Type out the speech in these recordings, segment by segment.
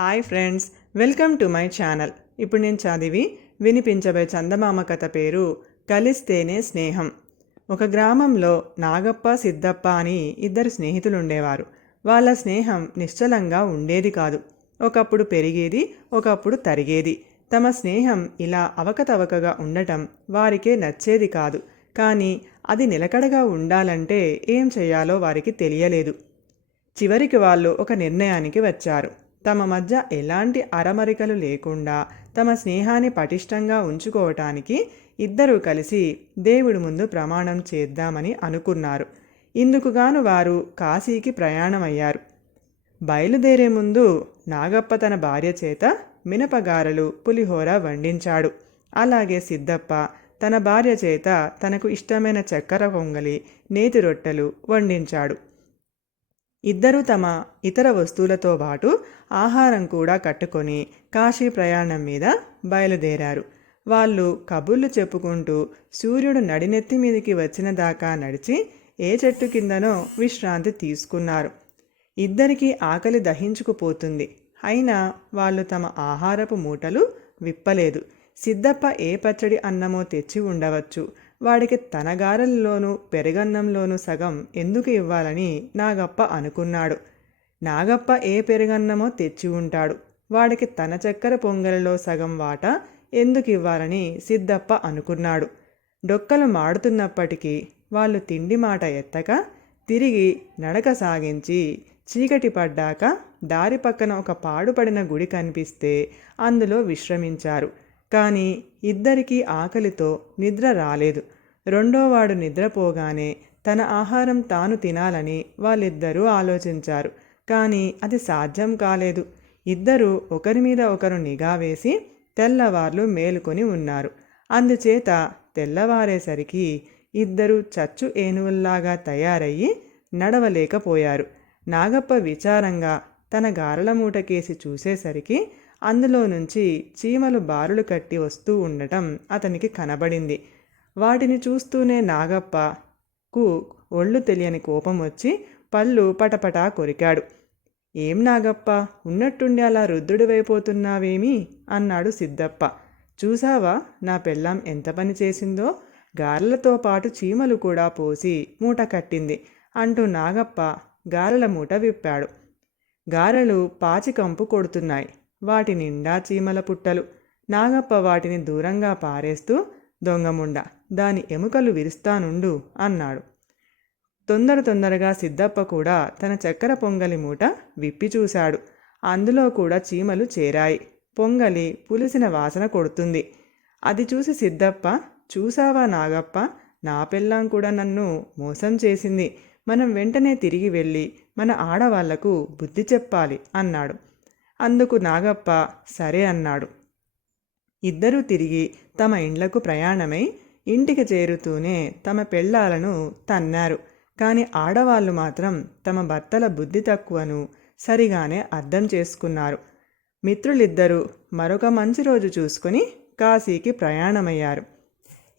Hi friends welcome to my channel. ఇప్పుడు నేను చదివి వినిపించబోయే చందమామ కథ పేరు కలిస్తేనే స్నేహం. ఒక గ్రామంలో నాగప్ప సిద్ధప్ప అని ఇద్దరు స్నేహితులు ఉండేవారు. వాళ్ళ స్నేహం నిశ్చలంగా ఉండేది కాదు. ఒకప్పుడు పెరిగేది ఒకప్పుడు తరిగేది. తమ స్నేహం ఇలా అవకతవకగా ఉండటం వారికే నచ్చేది కాదు. కానీ అది నిలకడగా ఉండాలంటే ఏం చేయాలో వారికి తెలియలేదు. చివరికి వాళ్ళు ఒక నిర్ణయానికి వచ్చారు. తమ మధ్య ఎలాంటి అరమరికలు లేకుండా తమ స్నేహాన్ని పటిష్టంగా ఉంచుకోవటానికి ఇద్దరూ కలిసి దేవుడి ముందు ప్రమాణం చేద్దామని అనుకున్నారు. ఇందుకుగాను వారు కాశీకి ప్రయాణమయ్యారు. బయలుదేరే ముందు నాగప్ప తన భార్య చేత మినపగారెలు పులిహోర వండించాడు. అలాగే సిద్ధప్ప తన భార్య చేత తనకు ఇష్టమైన చక్కెర పొంగలి నేతి రొట్టెలు వండించాడు. ఇద్దరు తమ ఇతర వస్తువులతో పాటు ఆహారం కూడా కట్టుకొని కాశీ ప్రయాణం మీద బయలుదేరారు. వాళ్ళు కబుర్లు చెప్పుకుంటూ సూర్యుడు నడినెత్తి మీదకి వచ్చిన దాకా నడిచి ఏ చెట్టు కిందనో విశ్రాంతి తీసుకున్నారు. ఇద్దరికీ ఆకలి దహించుకుపోతుంది. అయినా వాళ్ళు తమ ఆహారపు మూటలు విప్పలేదు. సిద్ధప్ప ఏ పచ్చడి అన్నమో తెచ్చి ఉండవచ్చు. వాడికి తన గారెల్లోనూ పెరుగన్నంలోనూ సగం ఎందుకు ఇవ్వాలని నాగప్ప అనుకున్నాడు. నాగప్ప ఏ పెరుగన్నమో తెచ్చి ఉంటాడు. వాడికి తన చక్కెర పొంగలిలో సగం వాటా ఎందుకు ఇవ్వాలని సిద్ధప్ప అనుకున్నాడు. డొక్కలు మాడుతున్నప్పటికీ వాళ్ళు తిండి మాట ఎత్తక తిరిగి నడక సాగించి చీకటి పడ్డాక దారి పక్కన ఒక పాడుపడిన గుడి కనిపిస్తే అందులో విశ్రమించారు. కానీ ఇద్దరికీ ఆకలితో నిద్ర రాలేదు. రెండోవాడు నిద్రపోగానే తన ఆహారం తాను తినాలని వాళ్ళిద్దరూ ఆలోచించారు. కానీ అది సాధ్యం కాలేదు. ఇద్దరూ ఒకరి మీద ఒకరు నిఘా వేసి తెల్లవార్లు మేలుకొని ఉన్నారు. అందుచేత తెల్లవారేసరికి ఇద్దరు చచ్చు ఏనుగుల్లాగా తయారయ్యి నడవలేకపోయారు. నాగప్ప విచారంగా తన గారల మూటకేసి చూసేసరికి అందులో నుంచి చీమలు బారులు కట్టి వస్తూ ఉండటం అతనికి కనబడింది. వాటిని చూస్తూనే నాగప్పకు ఒళ్ళు తెలియని కోపం వచ్చి పళ్ళు పటపటా కొరికాడు. ఏం నాగప్ప? ఉన్నట్టుండి అలా రుద్దుడివైపోతున్నావేమి? అన్నాడు సిద్ధప్ప చూసావా? నా పెళ్ళాం ఎంత పని చేసిందో? గారెలతో పాటు చీమలు కూడా పోసి మూట కట్టింది అంటూ నాగప్ప గారెల మూట విప్పాడు. గారెలు పాచికంపు కొడుతున్నాయి. వాటి నిండా చీమల పుట్టలు. నాగప్ప వాటిని దూరంగా పారేస్తూ దొంగముండ దాని ఎముకలు విరుస్తానుండు అన్నాడు. తొందర తొందరగా సిద్ధప్ప కూడా తన చక్కెర పొంగలి మూట విప్పి చూశాడు. అందులో కూడా చీమలు చేరాయి. పొంగలి పులిసిన వాసన కొడుతుంది. అది చూసి సిద్ధప్ప చూసావా నాగప్ప? నా పెళ్ళాం కూడా నన్ను మోసం చేసింది. మనం వెంటనే తిరిగి వెళ్ళి మన ఆడవాళ్ళకు బుద్ధి చెప్పాలి అన్నాడు. అందుకు నాగప్ప సరే అన్నాడు. ఇద్దరూ తిరిగి తమ ఇండ్లకు ప్రయాణమై ఇంటికి చేరుతూనే తమ పెళ్ళాలను తన్నారు. కానీ ఆడవాళ్ళు మాత్రం తమ భర్తల బుద్ధి తక్కువను సరిగానే అర్థం చేసుకున్నారు. మిత్రులిద్దరూ మరొక మంచి రోజు చూసుకొని కాశీకి ప్రయాణమయ్యారు.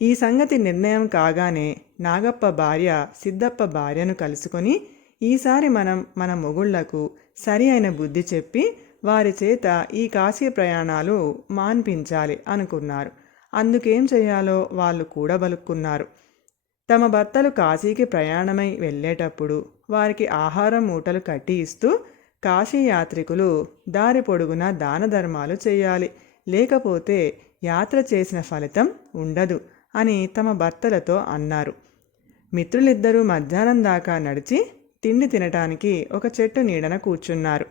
ఈ సంగతి నిర్ణయం కాగానే నాగప్ప భార్య సిద్ధప్ప భార్యను కలుసుకొని ఈసారి మనం మన మొగుళ్ళకు సరి అయిన బుద్ధి చెప్పి వారి చేత ఈ కాశీ ప్రయాణాలు మాన్పించాలి అనుకున్నారు. అందుకేం చేయాలో వాళ్ళు కూడా బలుక్కున్నారు. తమ భర్తలు కాశీకి ప్రయాణమై వెళ్ళేటప్పుడు వారికి ఆహారం మూటలు కట్టి ఇస్తూ కాశీ యాత్రికులు దారి పొడుగున దాన ధర్మాలు చేయాలి. లేకపోతే యాత్ర చేసిన ఫలితం ఉండదు అని తమ భర్తలతో అన్నారు. మిత్రులిద్దరూ మధ్యాహ్నం దాకా నడిచి తిండి తినటానికి ఒక చెట్టు నీడన కూర్చున్నారు.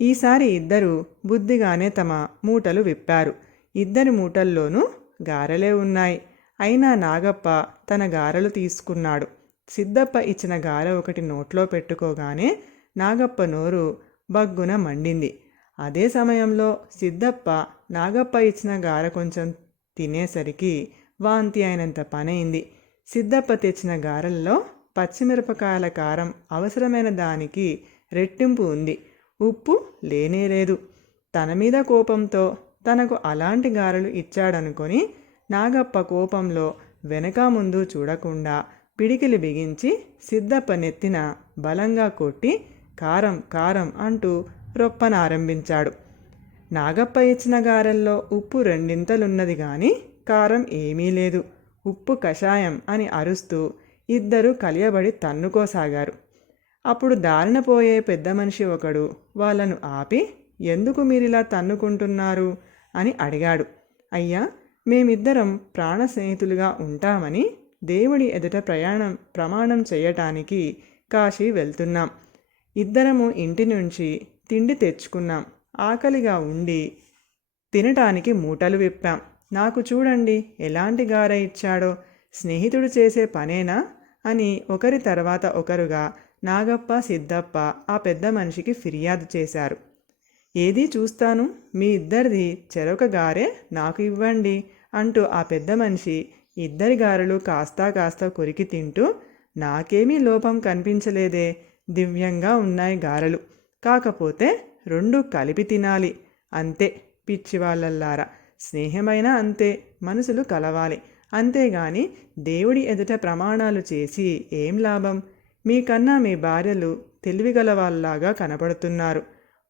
ఈసారి ఇద్దరు బుద్ధిగానే తమ మూటలు విప్పారు. ఇద్దరి మూటల్లోనూ గారెలే ఉన్నాయి. అయినా నాగప్ప తన గారెలు తీసుకున్నాడు. సిద్ధప్ప ఇచ్చిన గారె ఒకటి నోట్లో పెట్టుకోగానే నాగప్ప నోరు బగ్గున మండింది. అదే సమయంలో సిద్ధప్ప నాగప్ప ఇచ్చిన గార కొంచెం తినేసరికి వాంతి అయినంత పనైంది. సిద్ధప్ప తెచ్చిన గారెల్లో పచ్చిమిరపకాయల కారం అవసరమైన దానికి రెట్టింపు ఉంది. ఉప్పు లేనేలేదు తన మీద కోపంతో తనకు అలాంటి గారెలు ఇచ్చాడనుకొని నాగప్ప కోపంలో వెనక ముందు చూడకుండా పిడికిలి బిగించి సిద్ధప్ప నెత్తిన బలంగా కొట్టి కారం కారం అంటూ రొప్పనారంభించాడు నాగప్ప ఇచ్చిన గారెల్లో ఉప్పు రెండింతలున్నది గాని కారం ఏమీ లేదు. ఉప్పు కషాయం అని అరుస్తూ ఇద్దరు కలియబడి తన్నుకోసాగారు. అప్పుడు దారిన పోయే పెద్ద మనిషి ఒకడు వాళ్ళను ఆపి ఎందుకు మీరిలా తన్నుకుంటున్నారు? అని అడిగాడు. అయ్యా మేమిద్దరం ప్రాణ స్నేహితులుగా ఉంటామని దేవుడి ఎదుట ప్రయాణం ప్రమాణం చేయటానికి కాశీ వెళ్తున్నాం. ఇద్దరము ఇంటి నుంచి తిండి తెచ్చుకున్నాం. ఆకలిగా ఉండి తినటానికి మూటలు విప్పాం. నాకు చూడండి ఎలాంటి గార ఇచ్చాడో స్నేహితుడు చేసే పనేనా? అని ఒకరి తర్వాత ఒకరుగా నాగప్ప సిద్ధప్ప ఆ పెద్ద మనిషికి ఫిర్యాదు చేశారు. ఏది చూస్తాను? మీ ఇద్దరిది చెరొక గారే నాకు ఇవ్వండి అంటూ ఆ పెద్ద మనిషి ఇద్దరి గారెలు కాస్తా కాస్తా కొరికి తింటూ నాకేమీ లోపం కనిపించలేదే దివ్యంగా ఉన్నాయి గారెలు. కాకపోతే రెండు కలిపి తినాలి. అంతే పిచ్చివాళ్ళల్లారా. స్నేహమైనా అంతే మనసులు కలవాలి. అంతేగాని దేవుడి ఎదుట ప్రమాణాలు చేసి ఏం లాభం? మీకన్నా మీ భార్యలు తెలివిగల వాళ్ళలాగా కనపడుతున్నారు.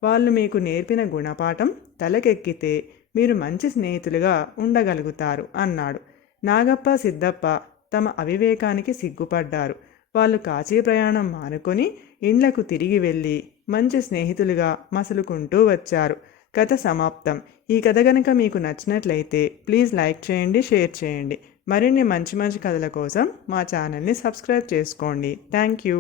వాళ్ళు మీకు నేర్పిన గుణపాఠం తలకెక్కితే మీరు మంచి స్నేహితులుగా ఉండగలుగుతారు అన్నాడు. నాగప్ప సిద్ధప్ప తమ అవివేకానికి సిగ్గుపడ్డారు. వాళ్ళు కాచీ ప్రయాణం మానుకొని ఇండ్లకు తిరిగి వెళ్ళి మంచి స్నేహితులుగా మసలుకుంటూ వచ్చారు. కథ సమాప్తం. ఈ కథ కనుక మీకు నచ్చినట్లయితే ప్లీజ్ లైక్ చేయండి షేర్ చేయండి. మరిన్ని మంచి మంచి కథల కోసం మా ఛానల్ని సబ్స్క్రైబ్ చేసుకోండి. Thank you.